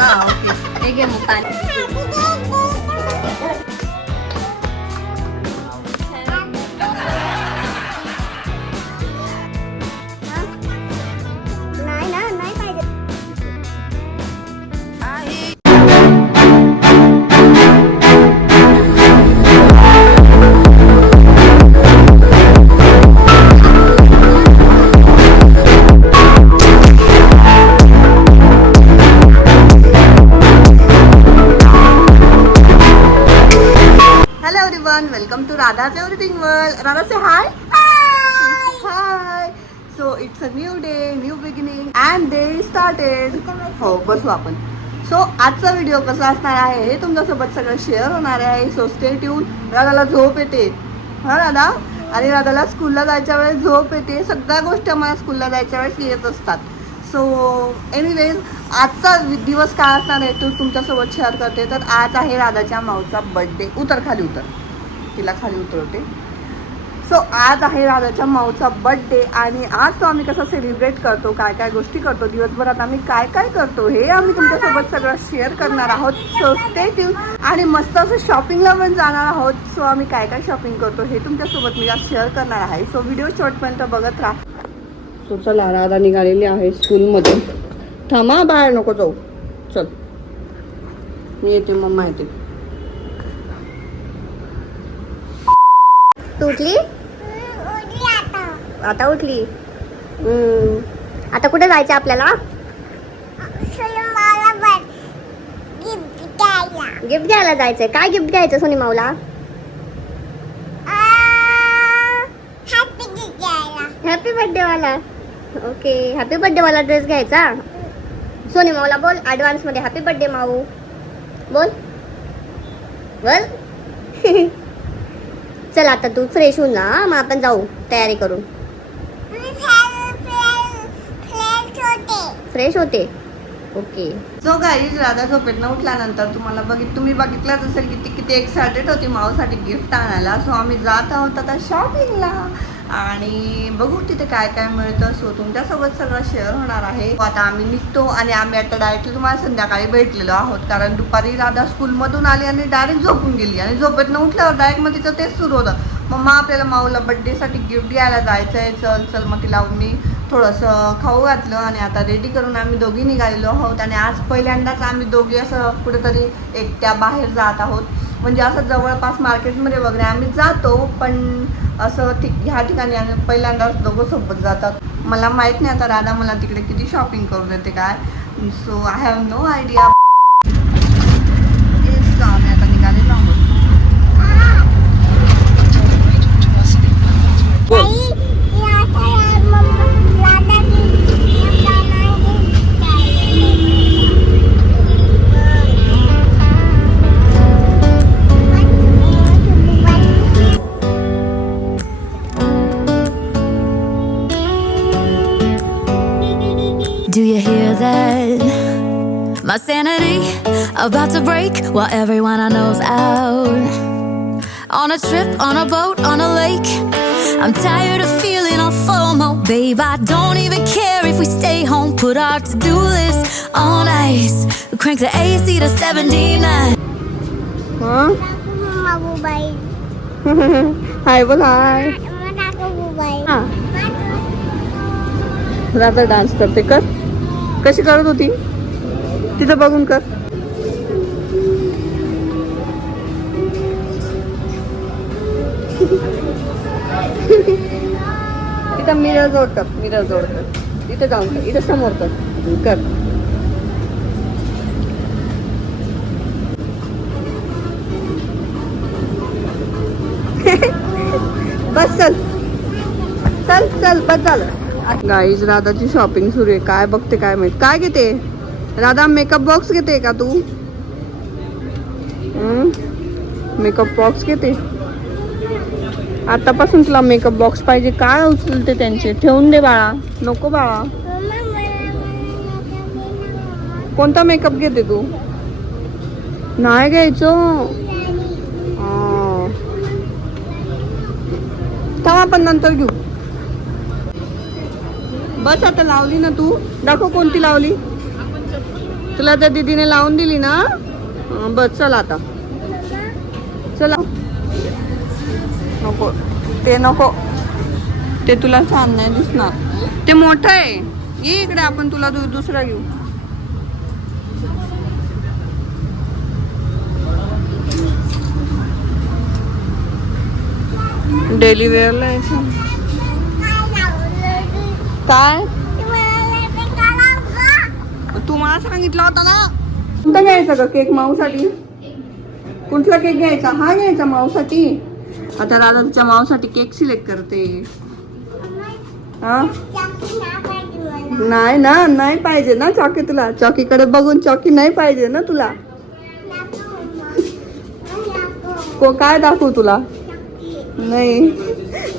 हा ओके हे घे मग पाणी. नाही ना, नाही पाहिजे. Welcome to Radha's everything world. Radha से hi. Hi. So it's a new day, new beginning and day started. हो बसू आपण. सो आजचा व्हिडिओ कसा असणार आहे हे तुमच्यासोबत सगळं शेअर होणार आहे. So stay tune. राधाला झोप येते हा राधा, आणि राधाला स्कूलला जायच्या वेळेस झोप येते. सगळ्या गोष्टी आम्हाला स्कूलला जायच्या वेळेस येत असतात. सो एनिवेज आजचा दिवस काय असणार आहे तो तुमच्यासोबत शेअर करते. तर आज आहे राधाच्या माऊचा बर्थडे. उतर खाली उतर, तिला खाली उतरवते. सो आज आहे राधाच्या माऊचा बर्थडे आणि आज तो आम्ही कसा सेलिब्रेट करतो, काय काय गोष्टी करतो, दिवसभरात आम्ही काय काय करतो हे आम्ही तुमच्यासोबत सगळं शेअर करणार आहोत. So stay tune. आणि मस्त असं शॉपिंगला पण जाणार आहोत. सो आम्ही काय काय शॉपिंग करतो हे तुमच्यासोबत मी आज शेअर करणार आहे. सो व्हिडिओ शेवटपर्यंत बघत राहा. सो चला राधा निघालेली आहे स्कूलमध्ये. थांबा, बाहेर नको जाऊ. चल मी येते, मम्मा येते. तू उठली? आता उठली. आता कुठे जायचं आपल्याला? गिफ्ट द्यायला जायचंय. काय गिफ्ट द्यायचं सोनी माऊला? हॅपी बर्थडे वाला. ओके, हॅपी बर्थडे वाला ड्रेस घ्यायचा. सोनी माऊला बोल ऍडव्हान्स मध्ये हॅपी बर्थडे माऊ. बोल बोल. चल आता तू फ्रेश होऊन जा, मग आपण जाऊ तयारी करून. फ्रेश होते. ओके. सो गाईज राधा झोपेतनं उठल्यानंतर तुम्ही बघितलंच असेल की ती किती एक्सायटेड होती माऊसाठी गिफ्ट आणायला. सो आम्ही जात आहोत आता शॉपिंगला आणि बघू तिथे काय काय मिळतं. सो तुमच्यासोबत सगळं शेअर होणार आहे. आता आम्ही निघतो आणि आम्ही आता डायरेक्टली तुम्हाला संध्याकाळी भेटलेलो आहोत. कारण दुपारी राधा स्कूलमधून आली आणि डायरेक्ट झोपून गेली आणि झोपेतनं उठल्यावर डायरेक्ट मग तिचं तेच सुरू होतं. मम्मा आपल्याला माऊला बड्डेसाठी गिफ्ट द्यायला जायचं आहे. चल चल. मग तिला मी थोडंसं खाऊ घातलं आणि आता रेडी करून आम्ही दोघी निघालेलो आहोत. आणि आज पहिल्यांदाच आम्ही दोघी असं कुठेतरी एकट्या बाहेर जात आहोत. म्हणजे असं जवळपास मार्केटमध्ये वगैरे आम्ही जातो, पण असं ह्या ठिकाणी आम्ही पहिल्यांदाच दोघं सोबत जातात. मला माहीत नाही आता राधा मला तिकडे किती शॉपिंग करू देते काय. So I have no idea. आम्ही आता निघालेलो आहोत. Do you hear that? My sanity about to break while everyone I know's out. On a trip, on a boat, on a lake. I'm tired of feeling all FOMO. Babe, I don't even care if we stay home. Put our to-do list on ice. We crank the AC to 79. हाय बोल. हाय. Radha dance करते. कर. कशी करत होती तिथं बघून कर. इथं मिरर जोड कर. मिरर जोड कर. इथं जाऊन कर. इथं समोर कर. कर. बस चल चल चल. बस झालं. गाईज राधाची शॉपिंग सुरू आहे. काय बघते काय माहित. काय घेते राधा? मेकअप बॉक्स घेते का तू? मेकअप बॉक्स घेते. आतापासून तुला मेकअप बॉक्स पाहिजे. काय उचलते त्यांचे? ठेवून दे बाळा. नको बाळा. कोणता मेकअप घेते तू? नाही घ्यायचं. थांब आपण नंतर घेऊ. बस आता लावली ना तू. दाखव कोणती लावली. तुला त्या दीदीने लावून दिली ना बस चल आता चला. नको ते नको, ते तुला छान नाही दिसणार, ते मोठं आहे. ये इकडे, आपण तुला दुसरा घेऊ. डेली वेअरला आहे काय? तू मला सांगितलं होता ना. कोणता घ्यायचा का केक माऊसाठी? कुठला केक घ्यायचा? हा घ्यायचा माऊसाठी. आता दादा तुझ्या माऊसाठी केक सिलेक्ट करते. हा नाही ना, नाही पाहिजे ना चॉकी तुला. चॉकीकडे बघून चॉकी नाही पाहिजे ना तुला. काय दाखवू तुला? नाही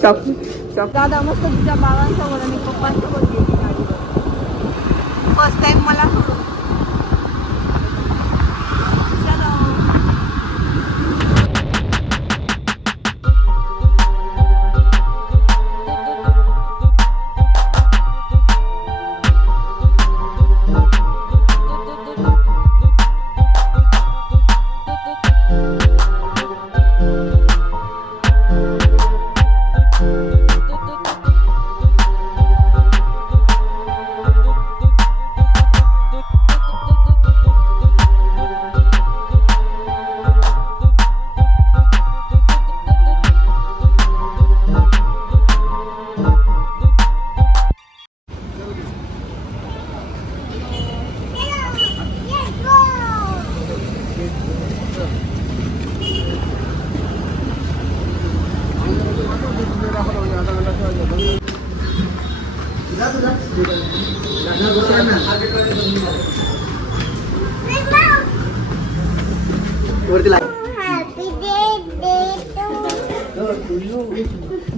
चॉकी चॉक. दादा मस्त तुझ्या बाबांसोबत आणि पप्पांसोबत गेली गाडीवर. फर्स्ट टाइम मला सोडून.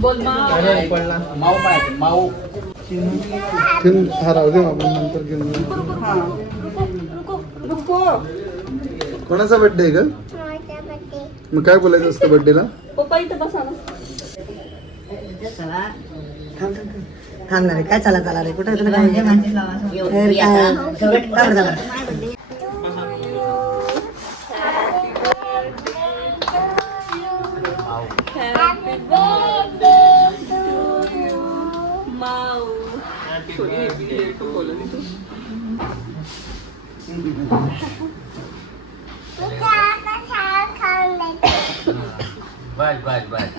बोल माऊ पाहिजे माऊ. राहू दे आपण नंतर घेऊन येऊ. कोणाचा बर्थडे आहे ग? मग काय बोलायचं असतं बर्थडेला? पप्पा इथं बसा ना. थांबणार काय चला रे कुठे तुला काय बस बस बस.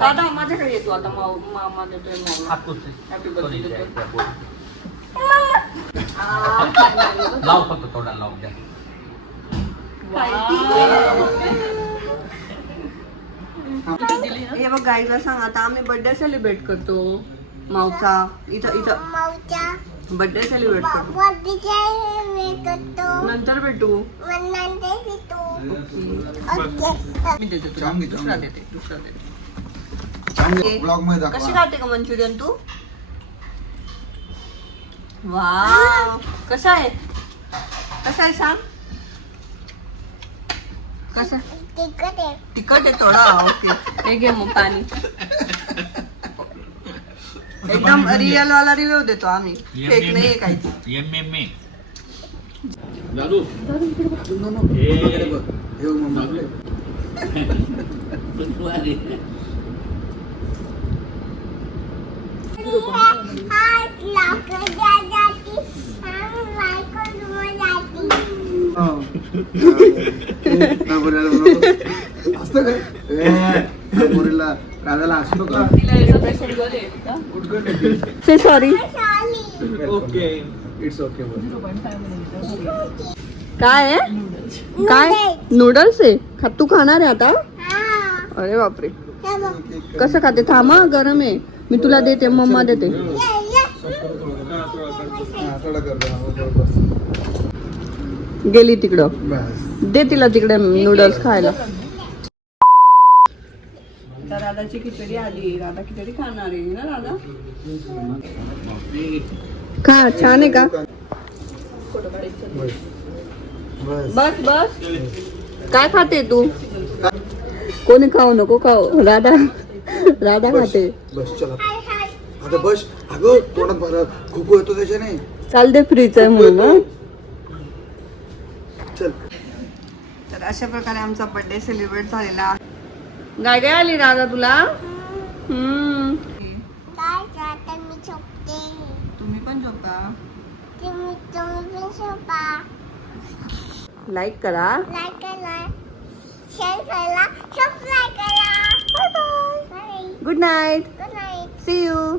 दादा माझ्याकडे येतो आता. मामा देतोय हॅपी बर्थडे. लाव फक्त थोडा लाव द्या. हे बघ गाईला सांग आता आम्ही बर्थडे सेलिब्रेट करतो माऊचा. इथं बर्थडे सेलिब्रेट करतो. नंतर भेटू. मी देते तुला. दुसरा देते. ब्लॉग मध्ये दाखवा. कशी खाते का मंचुरियन तू? वाव कसा आहे? सांग. कसा? तिखट आहे थोडा. ओके हे घे मग पाणी. एकदम रिअल वाला रिव्ह्यू देतो आम्ही. फेक नाहीये काहीच. दादू असतं काय मुलीला कानाला असतो का? से सॉरी. Okay it's okay. काय आहे? काय नूडल्स आहे? तू खाणार आहे आता? अरे बापरे कसं खाते? थांबा गरम आहे. मी तुला देते. मम्मा देते. गेली तिकडं. दे तिला तिकडे नूडल्स खायला. तर दादाची खिचडी आली. दादा खिचडी खाणार आहे ना दादा? खा. छान आहे का? बस बस. काय खाते तू? कोणी खाऊ नको खाऊ. राधा खाते. बस चला. आता बस अगं तोंडात खूप येतो त्याच्याने. चाल दे फ्रीच आहे म्हणून ना. चल तर अशा प्रकारे आमचा बर्थडे सेलिब्रेट झालेला आहे. गाय काय आली राधा तुला? तुम्ही पण झोपा. लाईक करा. Good night. See you.